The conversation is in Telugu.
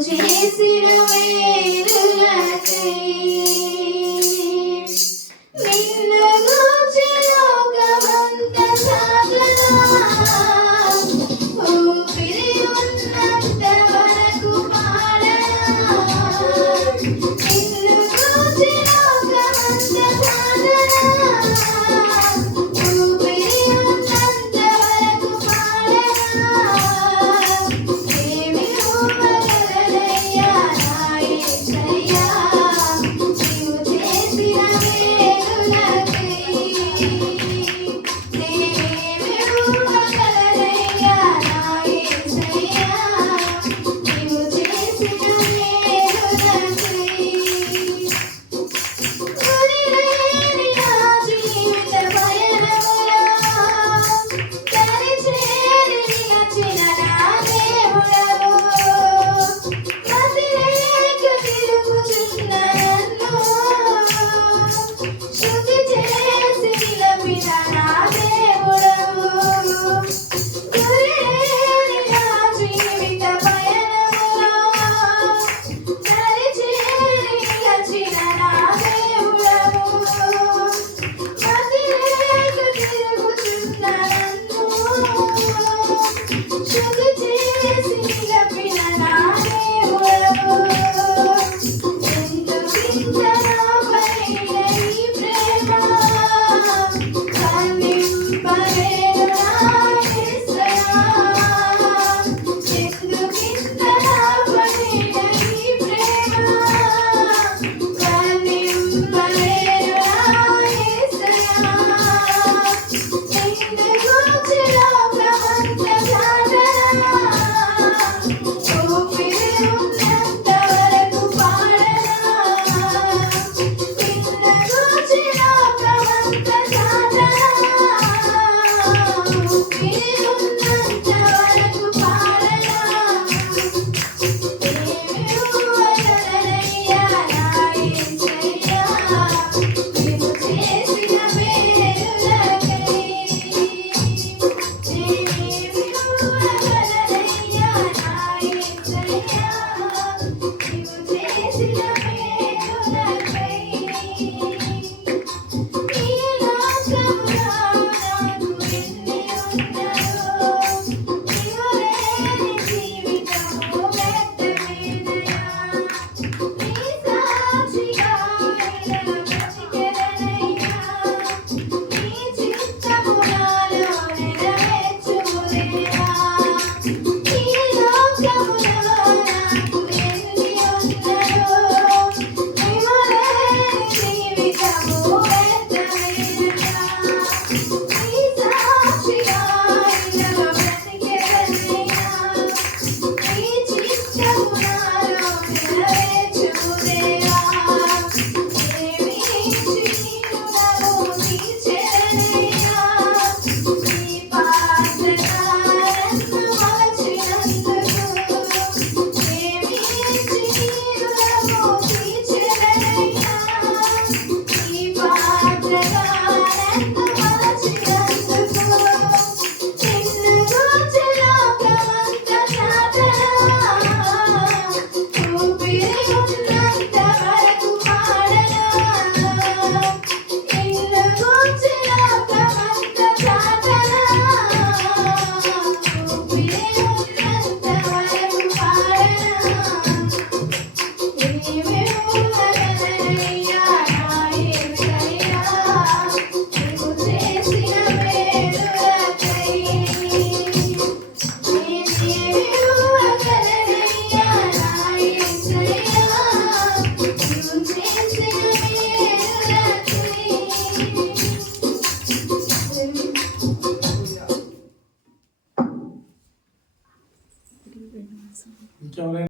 చేసిన మేలులకై నిన్ను గూర్చి లోకమంతా సాగనా ఊపిరి ఉన్నంత వరకు పాడనా నిన్ను గూర్చి లోకమంతా సాగనా ఊపిరి ఉన్నంత వరకు పాడనా ఏమి ఊహగలనయ్యా నా యేసయ్యా నీవు చేసిన మేలులకై నేనేమి ఊహగలనయ్యా నా యేసయ్యా నీవు చేసిన మేలులకై గురిలేని నా జీవిత పయనములో దరిచేరి నిలిచిన నా దేవుడవు మతిలేక తిరుగుచున్న నన్ను శుద్ధి చేసి నిలపిన నా దేవుడవు గురిలేని నా జీవిత పయనములో దరిచేరి నిలిచిన నా దేవుడవు మతిలేక తిరుగుచున్న నన్ను శుద్ధి చేసి నిలపిన నా దేవుడవు ఎందుకింత నాపైన ఈ ప్రేమ వర్ణింపలేను నా యేసయ్యా ఎందుకింత నాపైన ఈ ప్రేమ వర్ణింపలేను నా యేసయ్యా నిన్ను గూర్చి లోకమంతా సాగనా ఊపిరి ఉన్నంత వరకు పాడనా నిన్ను గూర్చి లోకమంతా సాగనా ఊపిరి ఉన్నంత వరకు పాడనా ఏమి ఊహగలనయ్యా నా యేసయ్యా నీవు చేసిన మేలులకై నేనేమి ఊహగలనయ్యా నా యేసయ్యా నీవు చేసిన మేలులకై ఈ లోకములో నాకు ఎన్ని ఉన్నదో నీవు లేని జీవితము వ్యర్థమేనయ్యా నీ సాక్షిగా ఇలా బ్రతికెదనయ్యా నీ చిత్తము నాలో నెరవేర్చుము దేవా ఈ లోకములో నాకు ఎన్ని ఉన్నదో నీవు లేని జీవితము వ్యర్థమేనయ్యా నీ సాక్షిగా ఇలా బ్రతికెదనయ్యా నీ చిత్తము నాలో నెరవేర్చుము దేవా ఏమి ఇచ్చి నీవు నన్ను తీర్చెదనయ్యా నీ పాత్రగా నన్ను మలచినందుకు ఏమి ఇచ్చి నీవు నన్ను తీర్చెదనయ్యా నీ పాత్రగా నన్ను మలచినందుకు నిన్ను గూర్చి లోకమంతా సాగనా ఊపిరి ఉన్నంత వరకు పాడనా నిన్ను గూర్చి లోకమంతా సాగనా ఊపిరి ఉన్నంత వరకు పాడనా ఏమి ఊహగలనయ్యా నా యేసయ్యా నీవు చేసిన మేలులకై నేనేమి ఊహగలనయ్యా నా యేసయ్యా నీవు చేసిన మేలులకై ఇంకెవరైనా